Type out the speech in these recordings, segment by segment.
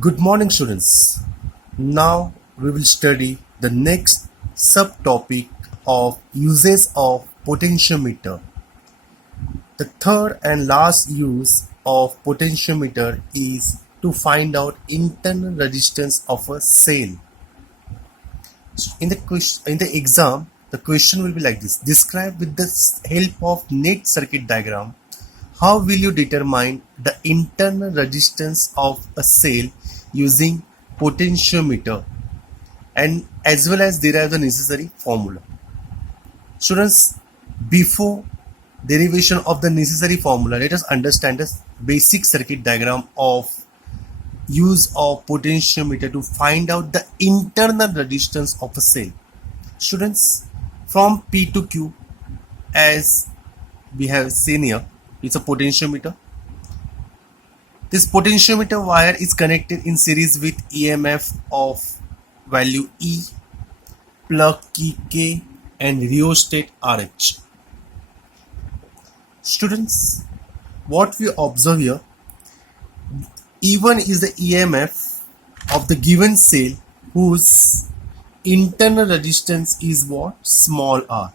Good morning, students. Now we will study the next subtopic of uses of potentiometer. The third and last use of potentiometer is to find out internal resistance of a cell. In the exam, the question will be like this: describe with the help of net circuit diagram how will you determine the internal resistance of a cell using potentiometer and as well as derive the necessary formula. Students, before derivation of the necessary formula, let us understand the basic circuit diagram of use of potentiometer to find out the internal resistance of a cell. Students, from P to Q, as we have seen here, it's a potentiometer. This potentiometer wire is connected in series with EMF of value E, plug key K and rheostat RH. Students, what we observe here, E1 is the EMF of the given cell whose internal resistance is what? Small r.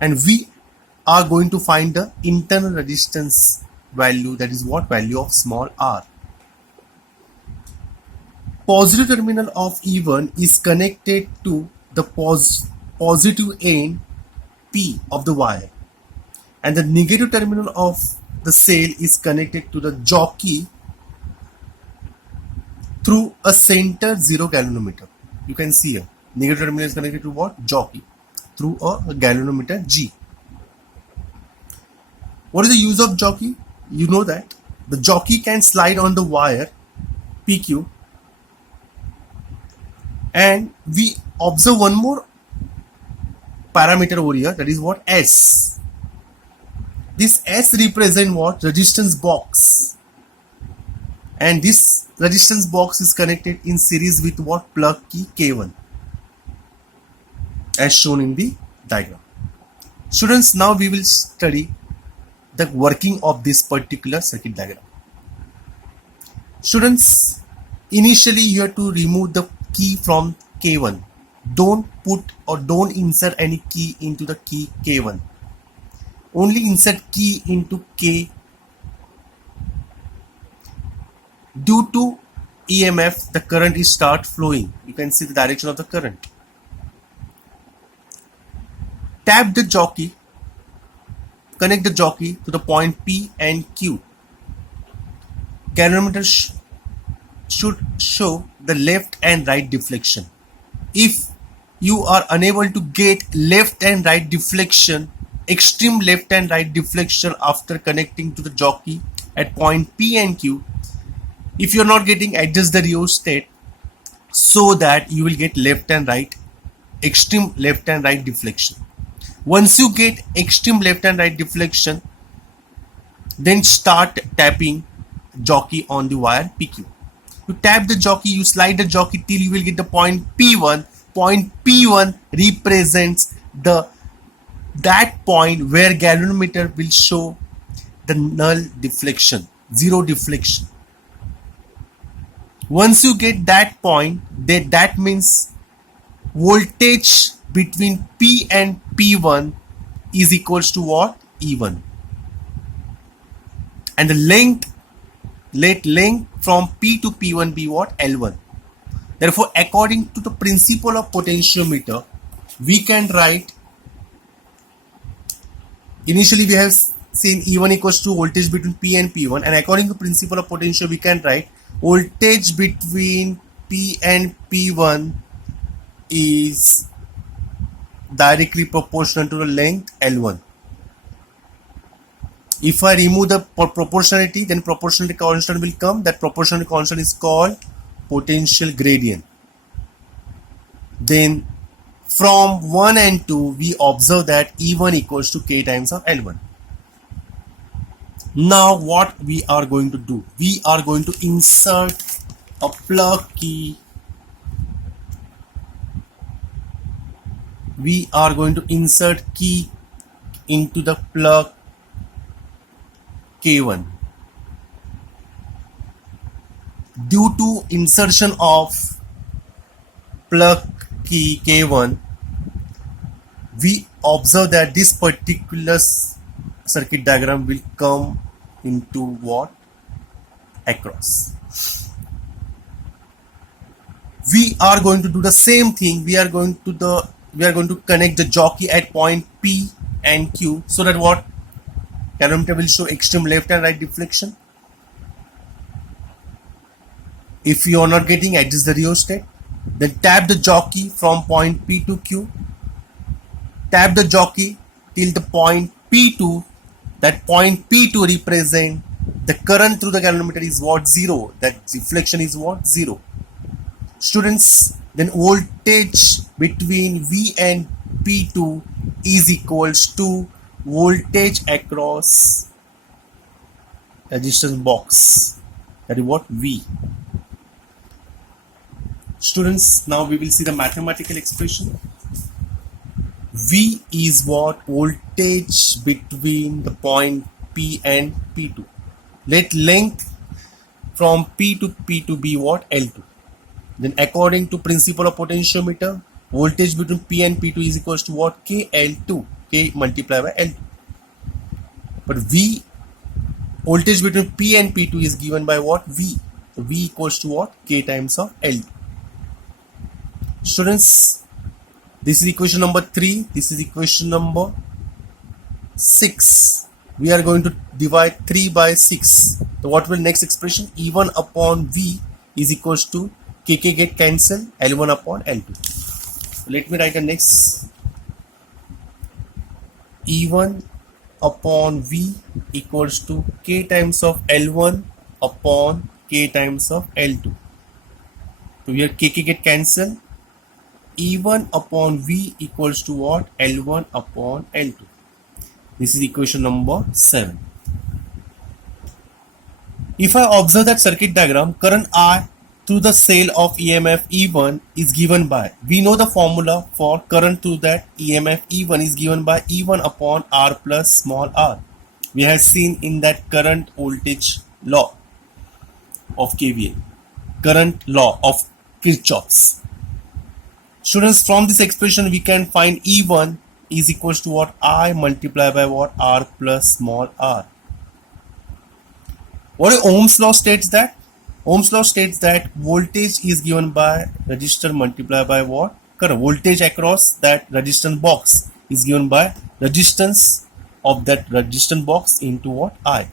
And we are going to find the internal resistance value, that is what? Value of small r. Positive terminal of E1 is connected to the positive end P of the wire, and the negative terminal of the cell is connected to the jockey through a center 0 galvanometer. You can see here, negative terminal is connected to what? Jockey through a galvanometer G. What is the use of jockey? You know that the jockey can slide on the wire PQ, and we observe one more parameter over here, that is what? S. This S represents what? Resistance box, and this resistance box is connected in series with what? Plug key K1 as shown in the diagram. Students, now we will study the working of this particular circuit diagram. Students, initially you have to remove the key from K1. Don't put or don't insert any key into the key K1. Only insert key into K. Due to EMF, the current is start flowing. You can see the direction of the current. Tap the jockey. Connect the jockey to the point P and Q. Galvanometer should show the left and right deflection. If you are unable to get left and right deflection, extreme left and right deflection after connecting to the jockey at point P and Q, if you are not getting, adjust the rheostat so that you will get left and right, extreme left and right deflection. Once you get extreme left and right deflection, then start tapping jockey on the wire PQ. You tap the jockey, you slide the jockey till you will get the point P1. Point P1 represents that point where galvanometer will show the null deflection, zero deflection. Once you get that point, that means voltage between P and P1 is equals to what? E1. And the length, let length from P to P1 be what? L1. Therefore, according to the principle of potentiometer, we can write, initially we have seen E1 equals to voltage between P and P1, and according to principle of potential, we can write voltage between P and P1 is directly proportional to the length L1. If I remove the proportionality, then proportionality constant will come. That proportionality constant is called potential gradient. Then from 1 and 2, we observe that E1 equals to K times of L1. Now what we are going to do? We are going to insert a plug key. We are going to insert key into the plug K1. due to insertion of plug key K1, we observe that this particular circuit diagram will come into what? Across. We are going to do the same thing. We are going to connect the jockey at point P and Q, so that what? Calorimeter will show extreme left and right deflection. If you are not getting, adjust the rheostat. Then tap the jockey from point P to Q. Tap the jockey till the point P2. That point P2 represent the current through the calorimeter is what? 0. That deflection is what? 0. Students, then voltage between V and P2 is equals to voltage across resistance box. That is what? V. Students, now we will see the mathematical expression. V is what? Voltage between the point P and P2. Let length from P to P2 be what? L2. Then according to principle of potentiometer, voltage between P and P2 is equals to what? KL2. K multiplied by L2. But V, voltage between P and P2 is given by what? V. So V equals to what? K times of L2. Students, this is equation number 3. This is equation number 6. We are going to divide 3 by 6. So what will next expression? E1 upon V is equals to KK get cancelled, L1 upon L2. So let me write the next. E1 upon V equals to K times of L1 upon K times of L2. So here KK get cancelled. E1 upon V equals to what? L1 upon L2. This is equation number 7. If I observe that circuit diagram, current I through the cell of EMF E1 is given by, we know the formula for current through that EMF E1 is given by E1 upon R plus small r. We have seen in that current voltage law of KVL, current law of Kirchhoff's. Students, from this expression we can find E1 is equals to what? I multiplied by what? R plus small r. What Ohm's law states that? Ohm's law states that voltage is given by resistor multiplied by what? Current. Voltage across that resistance box is given by resistance of that resistance box into what? I.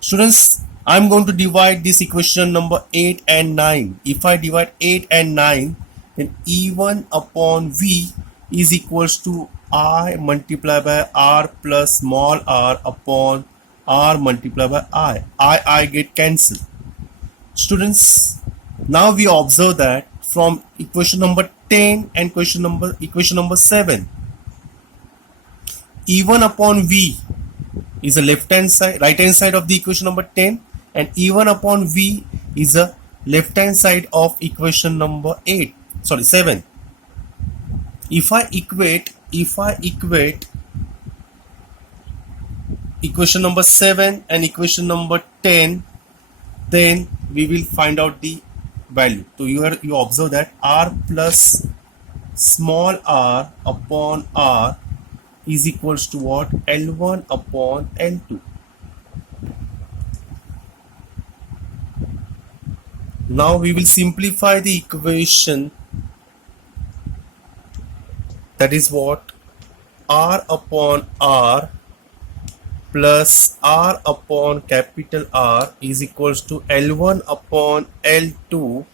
Students, I'm going to divide this equation number 8 and 9. If I divide 8 and 9, then E1 upon V is equals to I multiplied by R plus small r upon R multiplied by I. I get cancelled. Students, now we observe that from equation number 10 and equation number 7, E1 upon V is a left hand side, right hand side of the equation number 10, and E1 upon V is a left hand side of equation number 7. If I equate equation number 7 and equation number 10, then we will find out the value. So you observe that R plus small r upon R is equals to what? L1 upon L2. Now we will simplify the equation. That is what? R upon R plus R upon capital R is equals to L1 upon L2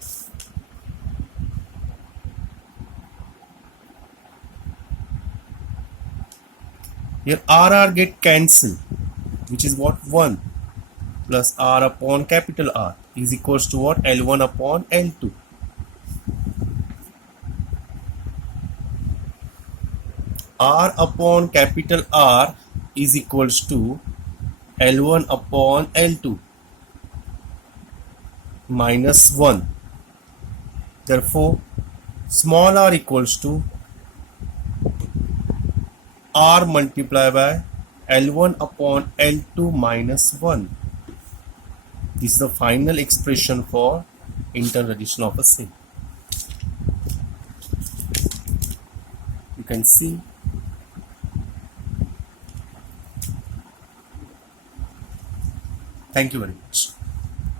here RR get cancelled, which is what? 1 plus R upon capital R is equals to what? L1 upon L2. R upon capital R is equals to L1 upon L2 minus 1. Therefore, small r equals to R multiplied by L1 upon L2 minus 1. This is the final expression for internal resistance of a cell. You can see thank you very much.